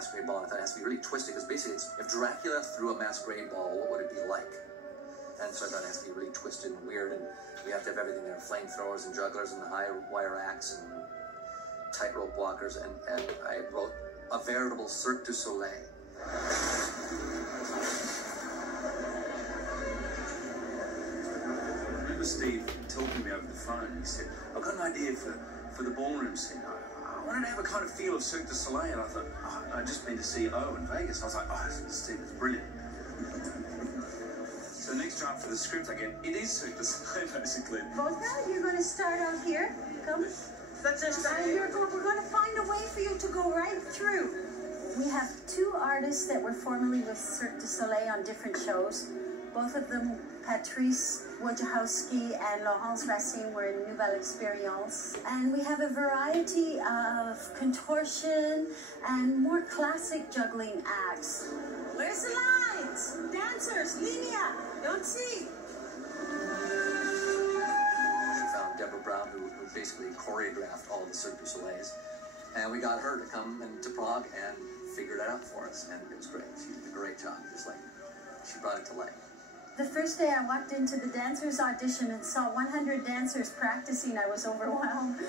masquerade ball, and I thought it has to be really twisted, because basically it's, if Dracula threw a masquerade ball, what would it be like? And so I thought it has to be really twisted and weird, and we have to have everything there, flamethrowers and jugglers and the high wire acts and tightrope walkers, and I wrote a veritable Cirque du Soleil. I remember Steve talking to me over the phone. He said, I've got an idea for the ballroom scene. I wanted to have a kind of feel of Cirque du Soleil, and I thought, oh, I'd just been to see O in Vegas. I was like, oh, Steve, it's brilliant. So the next draft for the script I get, it is Cirque du Soleil, basically. Boca, you're going to start out here. Come. We're going to find a way for you to go right through. We have two artists that were formerly with Cirque du Soleil on different shows. Both of them, Patrice Wojciechowski and Laurence Racine, were in Nouvelle Experience. And we have a variety of contortion and more classic juggling acts. Where's the lines? Dancers, linea, don't see. Deborah Brown, who basically choreographed all of the Cirque du Soleils, and we got her to come into Prague and figure that out for us, and it was great. She did a great job. Just like, she brought it to life. The first day I walked into the dancers audition and saw 100 dancers practicing, I was overwhelmed.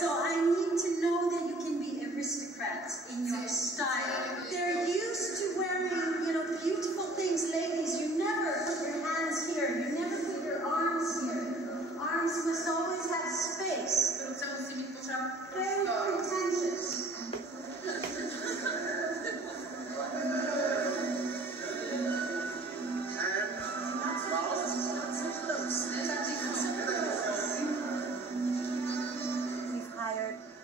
So I need to know that you can be aristocrats in your style. They're used to wearing, beautiful things. Ladies, you never put your hands here. You never put your arms here. Arms must always have space. Very pretentious.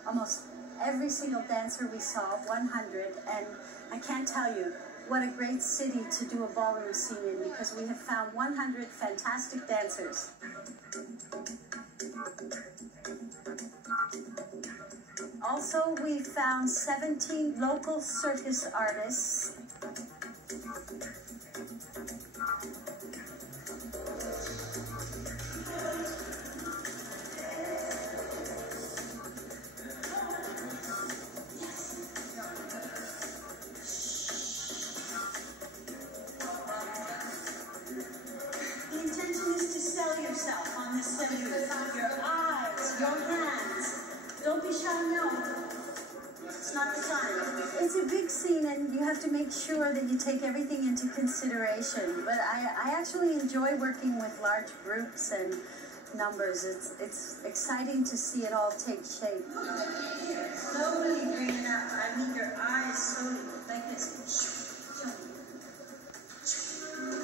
Almost every single dancer we saw, 100, and I can't tell you what a great city to do a ballroom scene in, because we have found 100 fantastic dancers. Also, we found 17 local circus artists. Yourself on this venue, your eyes, your hands. Don't be shy now. It's not the time. It's a big scene, and you have to make sure that you take everything into consideration. But I actually enjoy working with large groups and numbers. It's exciting to see it all take shape. Slowly bring it up. I need your eyes slowly, like this.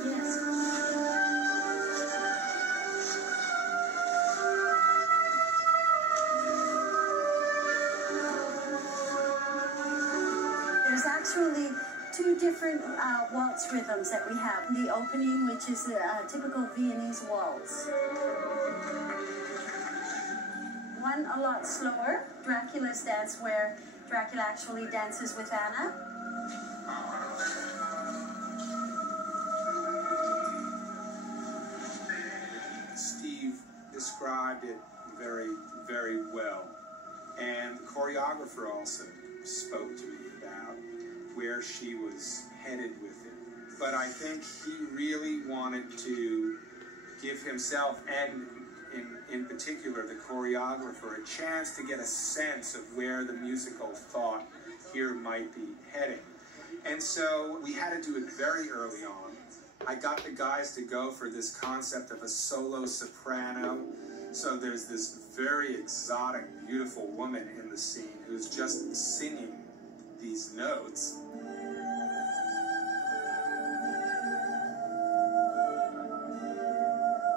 Yes. Actually, two different waltz rhythms that we have. The opening, which is a typical Viennese waltz. One a lot slower, Dracula's dance, where Dracula actually dances with Anna. Steve described it very, very well. And the choreographer also spoke to me about where she was headed with it. But I think he really wanted to give himself, and in particular the choreographer, a chance to get a sense of where the musical thought here might be heading. And so we had to do it very early on. I got the guys to go for this concept of a solo soprano. So there's this very exotic, beautiful woman in the scene who's just singing these notes.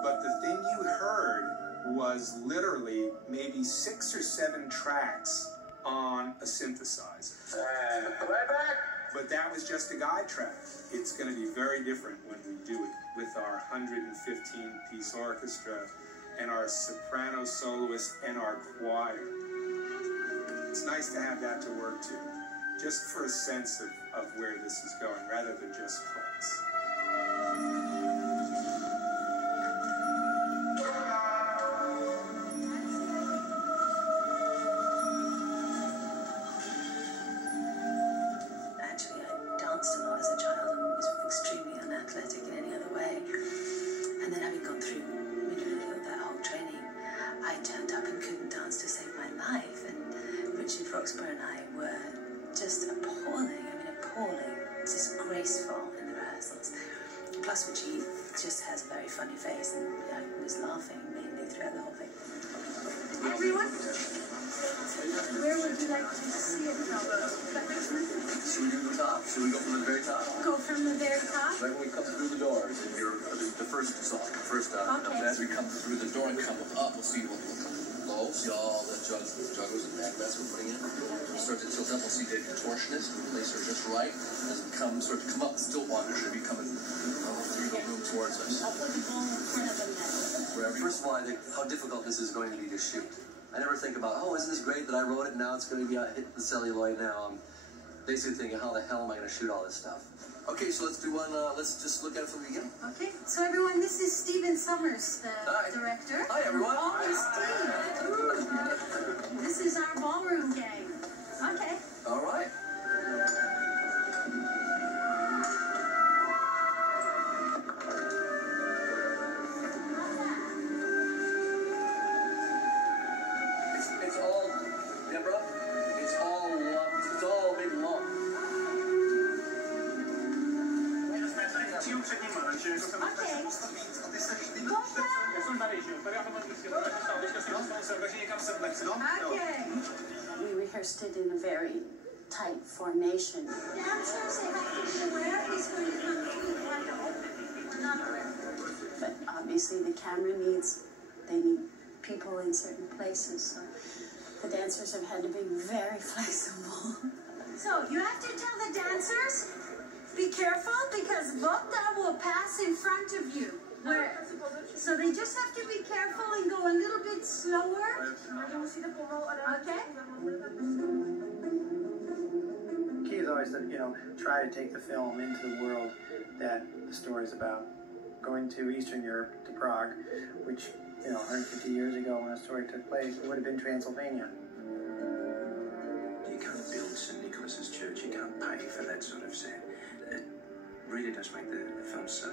But the thing you heard was literally maybe 6 or 7 tracks on a synthesizer. And playback. But that was just a guide track. It's going to be very different when we do it with our 115-piece orchestra and our soprano soloist and our choir. It's nice to have that to work to, just for a sense of where this is going, rather than just clicks. Actually, I danced a lot as a child and was extremely unathletic in any other way. And then having gone through, that whole training, I turned up and couldn't dance to save my life. And Richard Roxburgh and I were just appalling, disgraceful in the rehearsals. Plus, Richie just has a very funny face and was laughing mainly throughout the whole thing. Everyone, where would you like to see it from? Should we do the top? Should we go from the very top? Go from the very top? Right when we come through the doors, and the first song, Okay. as we come through the door and come up, we'll see what low, see all the jugglers and backbats we're putting in. We'll start to tilt up, we'll see the contortionist, we'll place her just right. As we start to come up, the still water should be coming through the room towards us. I'll put the ball in front of them then. First of all, I think how difficult this is going to be to shoot. I never think about, oh, isn't this great that I wrote it, now it's going to be hit the celluloid now. I'm basically thinking, how the hell am I going to shoot all this stuff? Okay, so let's do one, let's just look at it from the beginning. Okay, so everyone, this is Stephen Summers, the director. Hi, everyone. Oh, Steve. This is our ballroom gang. Okay. All right. It's all, Deborah, it's all big lump. Okay. We rehearsed it in a very tight formation. Dancers, they have to be aware he's going to come through the window. Not aware. But obviously the camera they need people in certain places, so the dancers have had to be very flexible. So you have to tell the dancers, be careful because Bogda will pass in front of you. So they just have to be careful and go a little bit slower. Okay? The key is always to, try to take the film into the world that the story's about. Going to Eastern Europe, to Prague, which, 150 years ago when the story took place, it would have been Transylvania. You can't build St. Nicholas's Church, you can't pay for that sort of set. It really does make the film so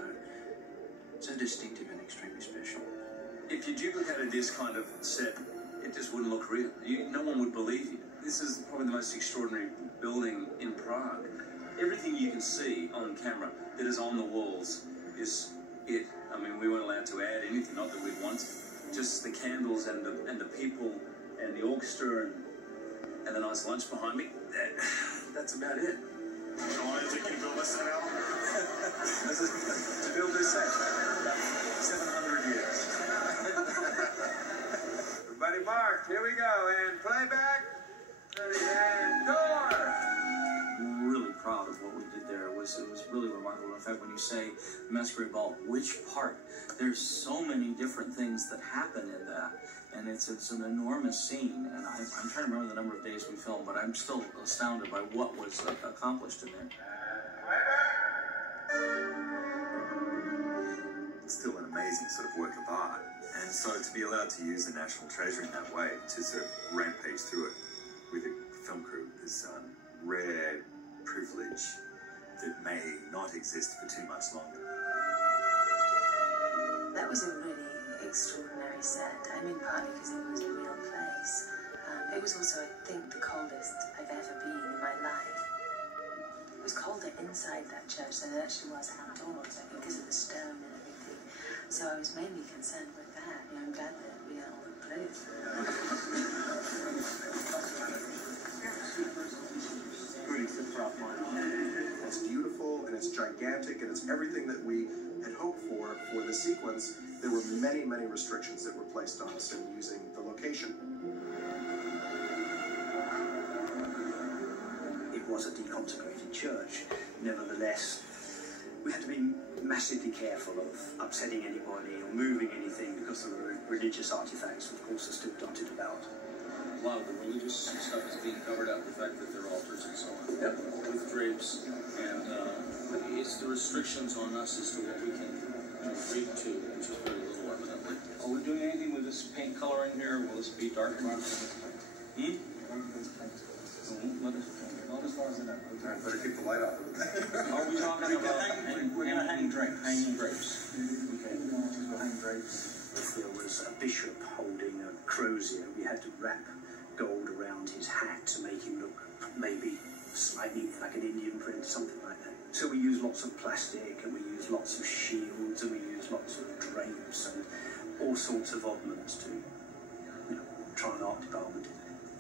distinctive and extremely special. If you duplicated this kind of set, it just wouldn't look real. No one would believe you. This is probably the most extraordinary building in Prague. Everything you can see on camera that is on the walls is it. I mean, we weren't allowed to add anything, not that we'd want to. Just the candles and the people and the orchestra and the nice lunch behind me. That's about it. How long did it take you to build this now? To build this set? 700 years. Everybody marked, here we go, and playback, and door! Really proud of what we did there. It was really remarkable. In fact, when you say Masquerade Ball, which part? There's so many different things that happen in that, and it's an enormous scene. And I'm trying to remember the number of days we filmed, but I'm still astounded by what was accomplished in there. It's still an amazing sort of work of art, and so to be allowed to use the National Treasure in that way, to sort of rampage through it with a film crew, is rare privilege that may not exist for too much longer. That was a really extraordinary set. I mean, partly because it was a real place. It was also, I think, the coldest I've ever been in my life. It was colder inside that church than it actually was outdoors, I think, because of the stone and everything. So I was mainly concerned with that. I'm glad that we had all the clothes. It's beautiful and it's gigantic and it's everything that we had hoped for the sequence. There were many, many restrictions that were placed on us in using the location. It it was a deconsecrated church. Nevertheless, we had to be massively careful of upsetting anybody or moving anything because there were religious artifacts, of course, are still dotted about. A lot of the religious stuff is being covered up, the fact that there are altars and so on, with drapes, and it's the restrictions on us as to what we can read to, which is very little evidently. Are we doing anything with this paint color in here, or will this be dark brown? Not as far as I know. Better keep the light out. Are we talking about we're going to hang drapes? Hanging drapes. Okay, we'll hang drapes. If there was a bishop holding a crozier, we had to wrap gold around his hat to make him look maybe slightly like an Indian print, something like that. So we use lots of plastic, and we use lots of shields, and we use lots of drapes and all sorts of oddments to try an art department,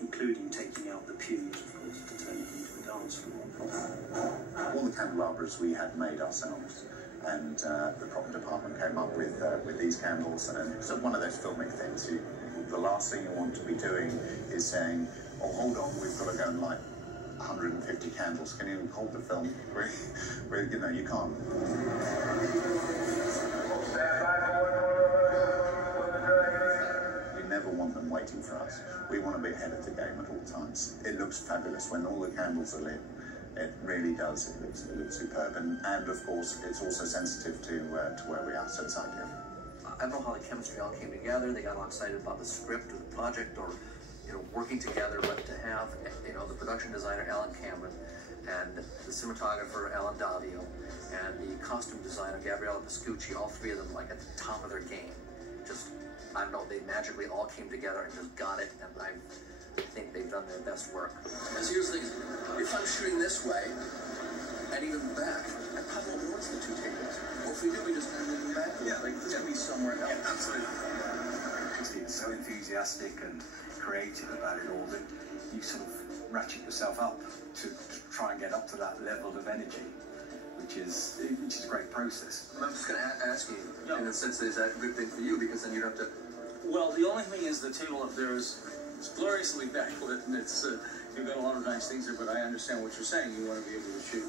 including taking out the pews, of course, to turn it into a dance floor. All the candelabras we had made ourselves, and the prop department came up with these candles, and it's one of those filmic things. The last thing you want to be doing is saying, "Oh, hold on, we've got to go and light 150 candles. Can you hold the film?" You can't. We never want them waiting for us. We want to be ahead of the game at all times. It looks fabulous when all the candles are lit. It really does. It looks superb, and of course it's also sensitive to where we are. So it's ideal. I don't know how the chemistry all came together. They got all excited about the script or the project, or working together. But to have the production designer Alan Cameron, and the cinematographer Alan Davio, and the costume designer Gabriella Pascucci, all three of them like at the top of their game. Just, I don't know, they magically all came together and just got it, and I think they've done their best work. And so here's the thing, if I'm shooting this way, and even back, I probably won't notice the two tables. Or if we do, we just move them back. Yeah, like this could be somewhere else. Yeah, absolutely. He's so enthusiastic and creative about it all that you sort of ratchet yourself up to try and get up to that level of energy, which is a great process. I'm just going to ask you, in the sense that is that a good thing for you, because then you don't have to... Well, the only thing is the table up there is gloriously backlit, and it's you've got a lot of nice things there, but I understand what you're saying. You want to be able to shoot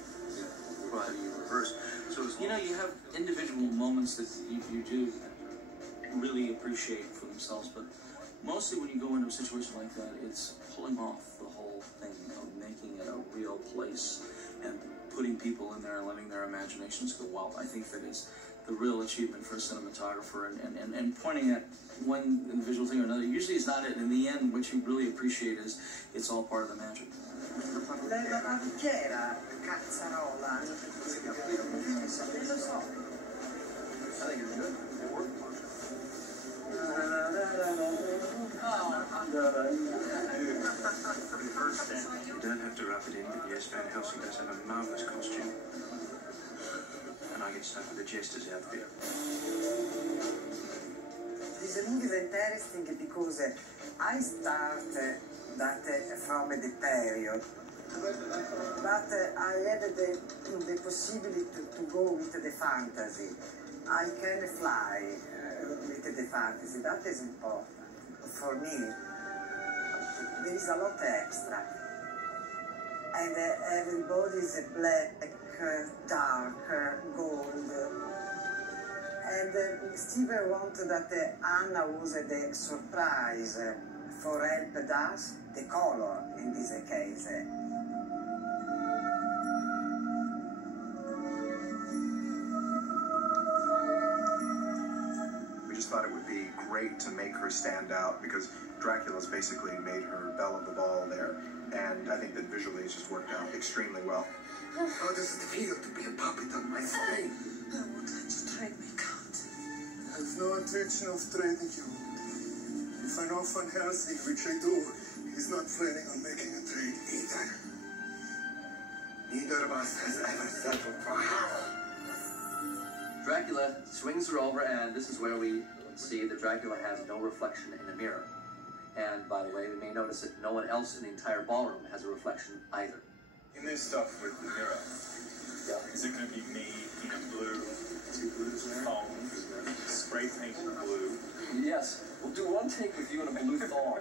in reverse. So you have individual moments that you do really appreciate for themselves, but mostly when you go into a situation like that, it's pulling off the whole thing of making it a real place and putting people in there and letting their imaginations go wild. I think that is the real achievement for a cinematographer, and pointing at one individual thing or another usually is not it. In the end, what you really appreciate is it's all part of the magic. I think you're good. It worked. You don't have to wrap it in, but yes, Van Helsing does have a marvellous costume. And I get stuck with the jester's outfit. This movie is interesting because I started that from the period, but I had the possibility to go with the fantasy. I can fly with the fantasy. That is important for me. There is a lot extra, and everybody is black, dark, gold. And Steven wanted that Anna was the surprise for help us, the color in this case. We just thought it would be great to make her stand out because Dracula's basically made her belle of the ball there, and I think that visually it's just worked out extremely well. How does it feel to be a puppet on my throne? I would like to trade me cut. I have no intention of trading you. If I know Van Helsing, which I do, he's not planning on making a trade either. Neither of us has ever settled for half. Dracula swings her over, and this is where we see that Dracula has no reflection in a mirror. And by the way, we may notice that no one else in the entire ballroom has a reflection either. In this stuff with the mirror, is it going to be me in a blue thong, spray painted blue? Yes, we'll do one take with you in a blue thong.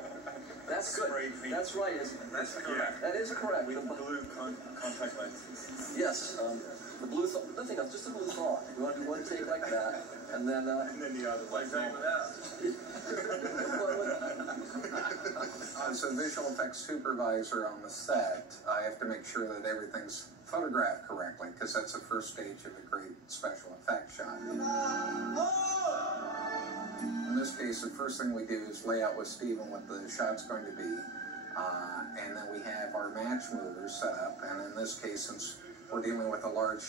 That's good. That's right, isn't it? That's correct. That is correct. With blue contact lenses. Yes, the blue thought. Nothing else, just the blue thought. We want to do one take like that, and then the other. Like that. As a visual effects supervisor on the set, I have to make sure that everything's photographed correctly, because that's the first stage of a great special effects shot. In this case, the first thing we do is lay out with Stephen what the shot's going to be, and then we have our match movers set up, and in this case, since we're dealing with a large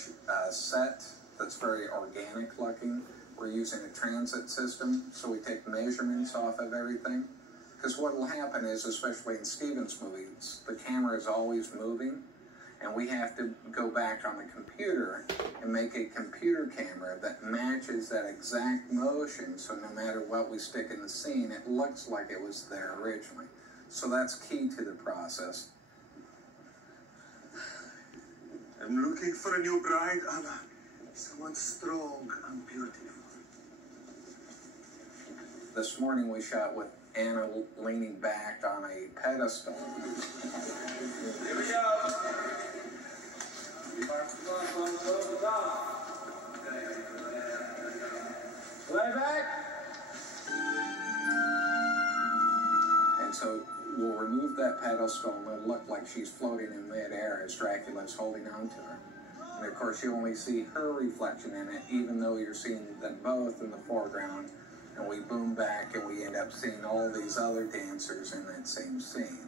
set that's very organic looking, we're using a transit system, so we take measurements off of everything. Because what will happen is, especially in Stephen's movies, the camera is always moving, and we have to go back on the computer and make a computer camera that matches that exact motion, so no matter what we stick in the scene, it looks like it was there originally. So that's key to the process. I'm looking for a new bride, Anna. Someone strong and beautiful. This morning we shot with Anna leaning back on a pedestal. Here we go. Playback. And so we'll remove that pedestal and it'll look like she's floating in midair as Dracula's holding on to her. And of course you only see her reflection in it, even though you're seeing them both in the foreground. And we boom back and we end up seeing all these other dancers in that same scene.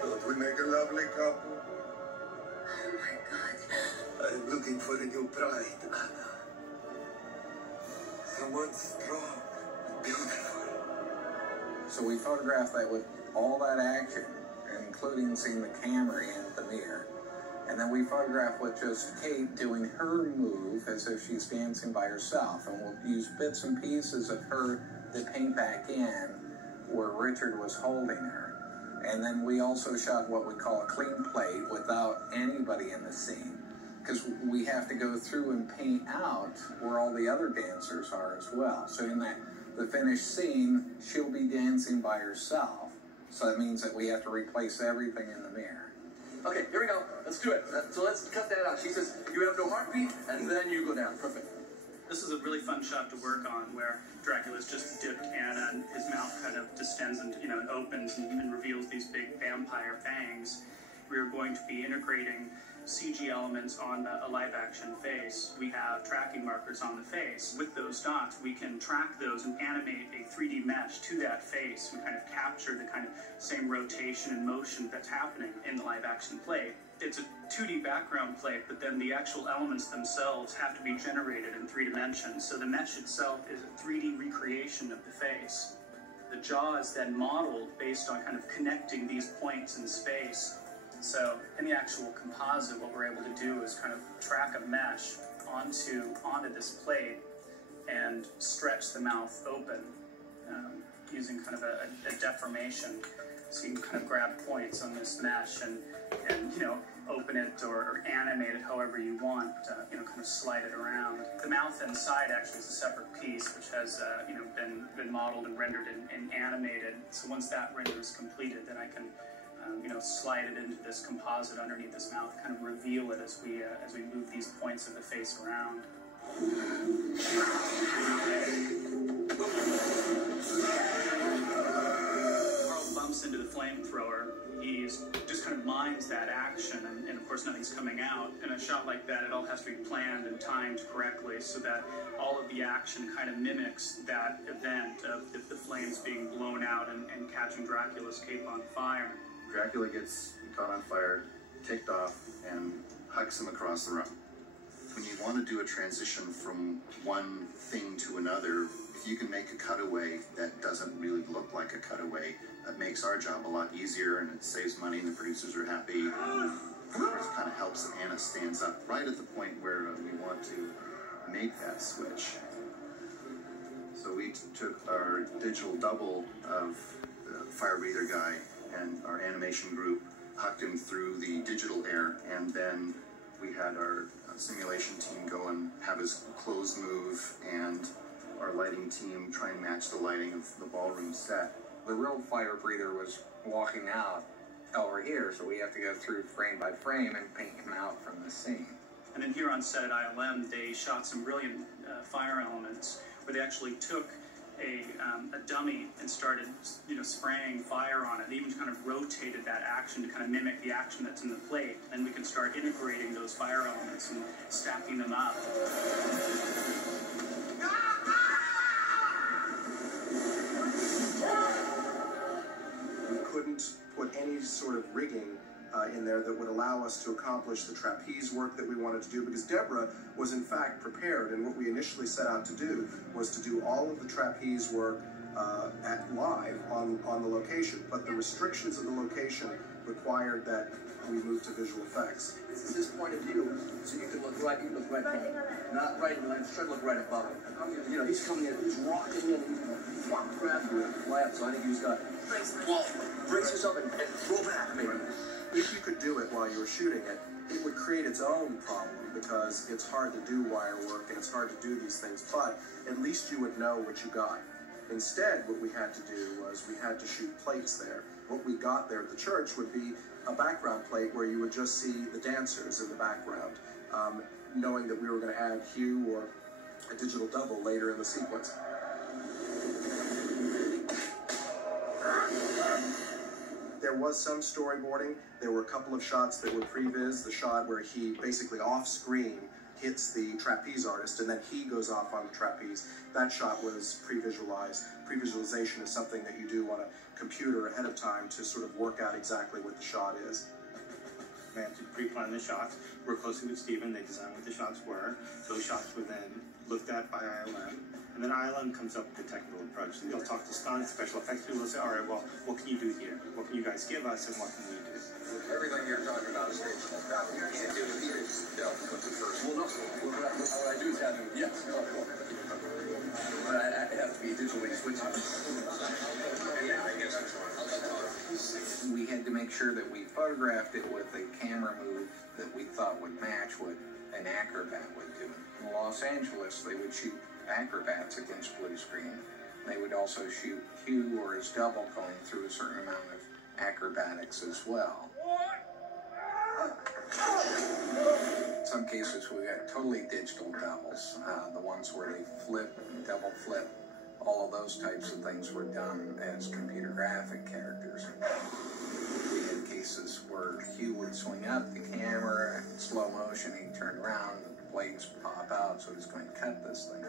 Don't we make a lovely couple? Oh my God. I'm looking for a new bride, Anna. Someone strong and beautiful. So we photographed that with all that action, including seeing the camera in the mirror. And then we photograph with just Kate doing her move as if she's dancing by herself. And we'll use bits and pieces of her to paint back in where Richard was holding her. And then we also shot what we call a clean plate without anybody in the scene, because we have to go through and paint out where all the other dancers are as well. So in the finished scene, she'll be dancing by herself. So that means that we have to replace everything in the mirror. Okay, here we go. Let's do it. So let's cut that out. She says, you have no heartbeat, and then you go down. Perfect. This is a really fun shot to work on, where Dracula's just dipped Anna, and his mouth kind of distends and, and opens and reveals these big vampire fangs. We are going to be integrating CG elements on a live-action face. We have tracking markers on the face. With those dots, we can track those and animate a 3D mesh to that face. We kind of capture the kind of same rotation and motion that's happening in the live-action plate. It's a 2D background plate, but then the actual elements themselves have to be generated in 3 dimensions. So the mesh itself is a 3D recreation of the face. The jaw is then modeled based on kind of connecting these points in space. So in the actual composite, what we're able to do is kind of track a mesh onto this plate and stretch the mouth open using kind of a deformation. So you can kind of grab points on this mesh and open it or animate it however you want, kind of slide it around. The mouth inside actually is a separate piece which has been modeled and rendered and animated. So once that render is completed, then I can slide it into this composite underneath this mouth, kind of reveal it as we move these points of the face around. Carl bumps into the flamethrower. He just kind of mimes that action, and of course nothing's coming out. In a shot like that, it all has to be planned and timed correctly so that all of the action kind of mimics that event of the flames being blown out and catching Dracula's cape on fire. Dracula gets caught on fire, ticked off, and hucks him across the room. When you want to do a transition from one thing to another, if you can make a cutaway that doesn't really look like a cutaway, that makes our job a lot easier, and it saves money, and the producers are happy. It kind of helps that Anna stands up right at the point where we want to make that switch. So we took our digital double of the fire breather guy and our animation group, hucked him through the digital air, and then we had our simulation team go and have his clothes move and our lighting team try and match the lighting of the ballroom set. The real fire breather was walking out over here, so we have to go through frame by frame and paint him out from the scene. And then here on set at ILM, they shot some brilliant fire elements where they actually took a dummy and started, spraying fire on it. They even kind of rotated that action to kind of mimic the action that's in the plate. And we can start integrating those fire elements and stacking them up. We couldn't put any sort of rigging in there that would allow us to accomplish the trapeze work that we wanted to do, because Deborah was in fact prepared, and what we initially set out to do was to do all of the trapeze work live on the location, but the restrictions of the location required that we move to visual effects. This is his point of view, so you can look right down. Not right in line, try to look right above him. He's coming in, he's rocking in, he's grab you and fly up, so I think he's got, well, brace yourself and throw back, maybe. If you could do it while you were shooting it, it would create its own problem, because it's hard to do wire work and it's hard to do these things, but at least you would know what you got. Instead, what we had to do was we had to shoot plates there. What we got there at the church would be a background plate where you would just see the dancers in the background, knowing that we were going to add hue or a digital double later in the sequence. There was some storyboarding. There were a couple of shots that were previs, the shot where he basically off-screen hits the trapeze artist and then he goes off on the trapeze. That shot was pre-visualized. Pre-visualization is something that you do on a computer ahead of time to sort of work out exactly what the shot is. We had to pre-plan the shots, work closely with Stephen, they designed what the shots were. Those shots were then looked at by ILM, and then ILM comes up with the technical approach. And they'll talk to Scott, special effects people, they'll say, all right, well, what can you do here? What can you guys give us, and what can we do? Everything you're talking about is stage that you can't do it here. With the first. Well, no, what I do is have him, yes. But I have to be digitally switching. Yeah, I guess that's fine. We had to make sure that we photographed it with a camera move that we thought would match what an acrobat would do. In Los Angeles, they would shoot acrobats against blue screen. They would also shoot Hugh or his double going through a certain amount of acrobatics as well. In some cases, we got totally digital doubles. The ones where they flip, double flip, all of those types of things were done as computer graphic characters. We had cases where Hugh would swing up the camera, in slow motion, he'd turn around, the blades pop out, so he's going to cut this thing.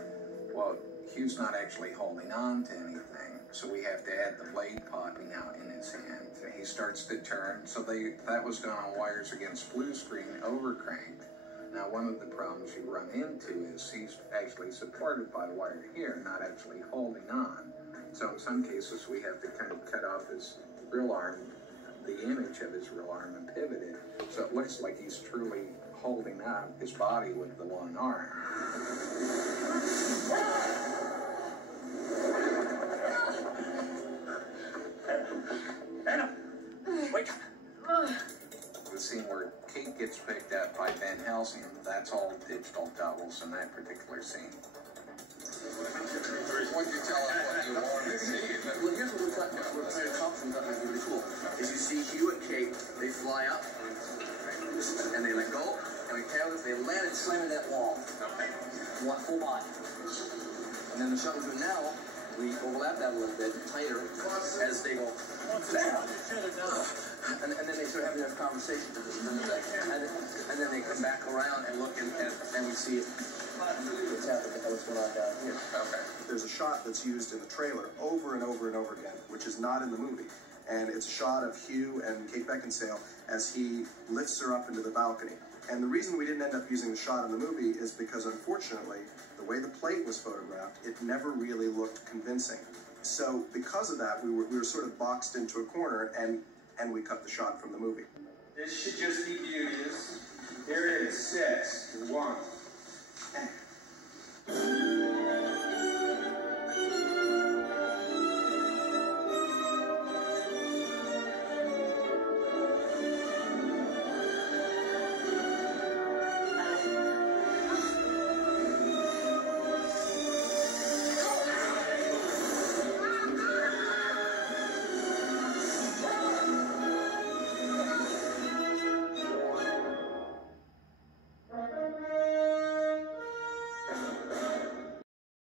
Well, Hugh's not actually holding on to anything, so we have to add the blade popping out in his hand. He starts to turn, so that was done on wires against blue screen, overcranked. Now, one of the problems you run into is he's actually supported by a wire here, not actually holding on. So in some cases, we have to kind of cut off his real arm, the image of his real arm, and pivot it, so it looks like he's truly holding on his body with the one arm. Anna, wake up. The scene where Kate gets picked up by Van Helsing, that's all digital doubles in that particular scene. Why don't you tell us what you want to see? Well, here's what we're trying to accomplish. We thought was really cool. Is you see Hugh and Kate, they fly up, and they let go, and we carry them, they land and slam in that wall. One full body. And then the shot we do now, we overlap that a little bit tighter as they go down. And then they start having a conversation. And then they come back around and look, and we see what's happening, what's going on down here. Okay. There's a shot that's used in the trailer over and over and over again, which is not in the movie. And it's a shot of Hugh and Kate Beckinsale as he lifts her up into the balcony. And the reason we didn't end up using the shot in the movie is because, unfortunately, the way the plate was photographed, it never really looked convincing. So because of that, we were sort of boxed into a corner, and we cut the shot from the movie. This should just be beauteous. Here it is, 6, 1.